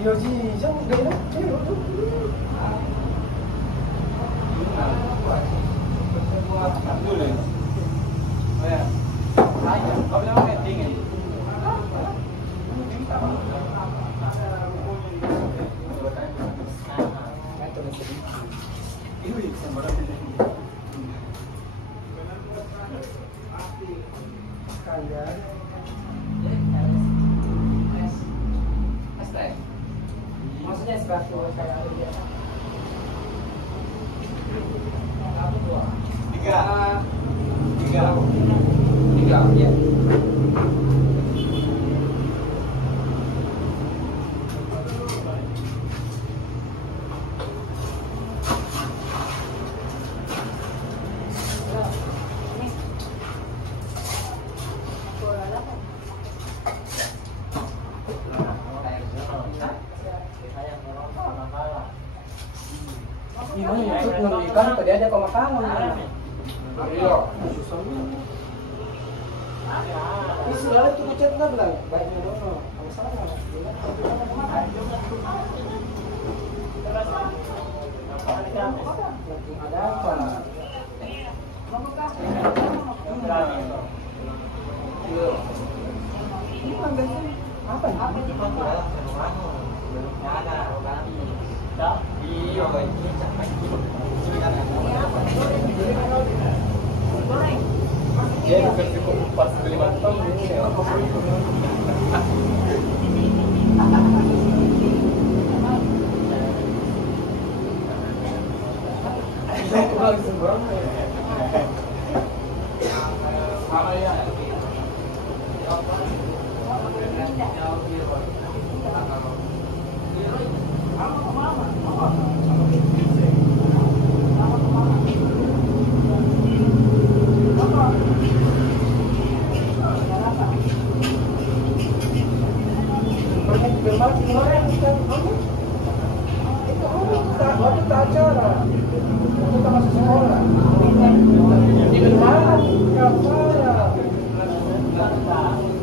Iya sih, jangan gak enak. Maksudnya seperti kayak ada dia. Tiga, ya. Gimana itu ikan tadi ada pemakaman. Iya. Ini sudah itu kucet nggak bilang? Baiknya dong. Kalau salah. Ada apa? Ini panggilnya apa? Dia bukan cukup 4-5 tahun ini ya.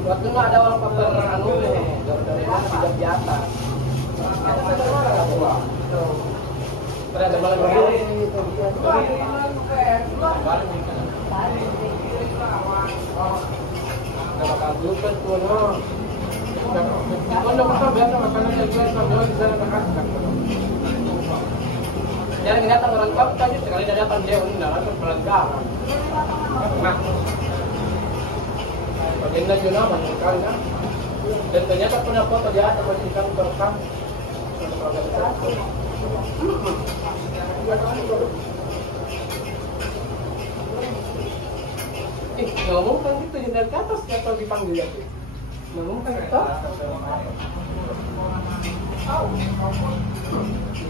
Waktu itu ada orang paper anu nih, dari tidak biasa. Ternyata malah begini. Kalau kamu kan tuh no. Kalau kita biasa makanan yang jual jual di sana kan. Jangan datang orang kau tadi sekali datang dia undang atau pelanggaran. Baginda juga menunjukkan kan, dan ternyata punya foto di atas masih kami terekam. Ngomong kan itu di dari atas atau dipanggil lagi? Ngomong kan itu?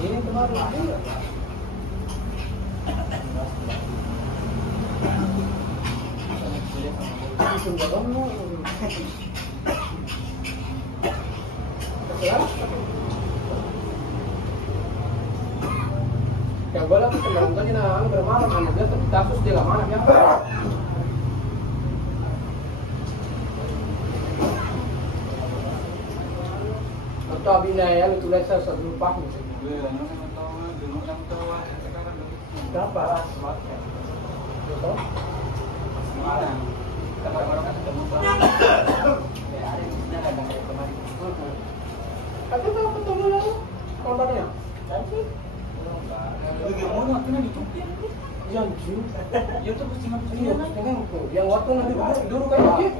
Ini kemarin dia. Yang gue lagi sedang tadi nang bermalam kan dia kasus dia mana ya? Atau abina ya itu lihat saya lupa nih. Berapa? Betul? Tapi kalau ketemu lagi, kontaknya? Bagaimana akhirnya dicumpi? Yang YouTube cuma yang waktu nanti dulu kayak gitu.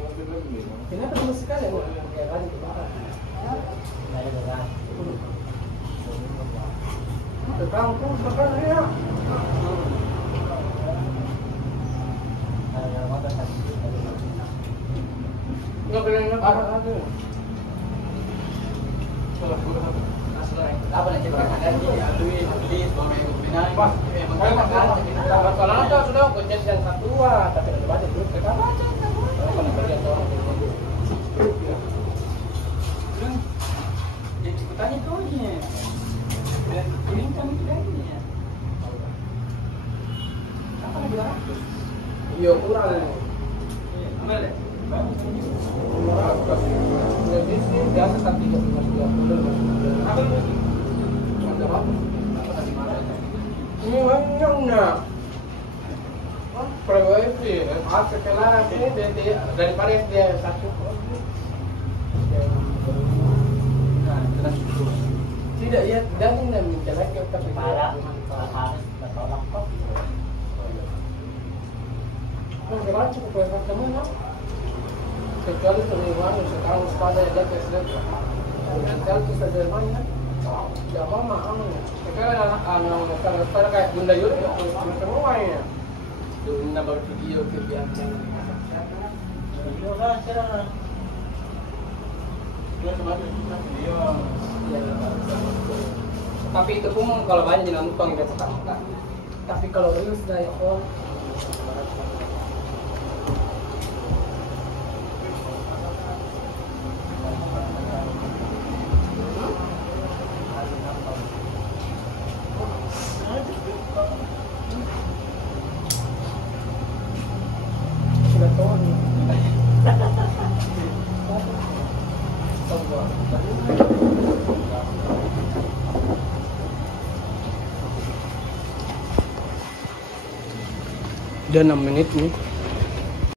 Kenapa sama sekali ya? Kayak tadi kebakar. Sekarang pun bakar ya. Nggak boleh ada. apa nih kita ada di Kalau ada sudah kunci yang satu tapi ada baca dulu kita baca. Kalau bagian orang jadi tanya tuh nih dan ini kan ini ya apa lagi 200 iya kurang. pas lebih sih biasa kan 13.30 Apa lu? ada apa? Ini wanyangnya privacy pas setelah ini daripada dia satu Nah, jelas itu. tidak ya dan menjelek tapi Malah harus bertolak kok. sekarang cukup banyak teman lah kecuali teman sekarang sepada ada kesel mental itu saja mainnya tidak mau mahamnya sekarang anak sekarang kayak bunda yuri semua ya bunda baru video kebiasaan Video kan sekarang. Dia kemarin dia tapi itu pun kalau banyak dinonton gitu tapi kalau reels dari oh sudah tahu nih udah 6 menit nih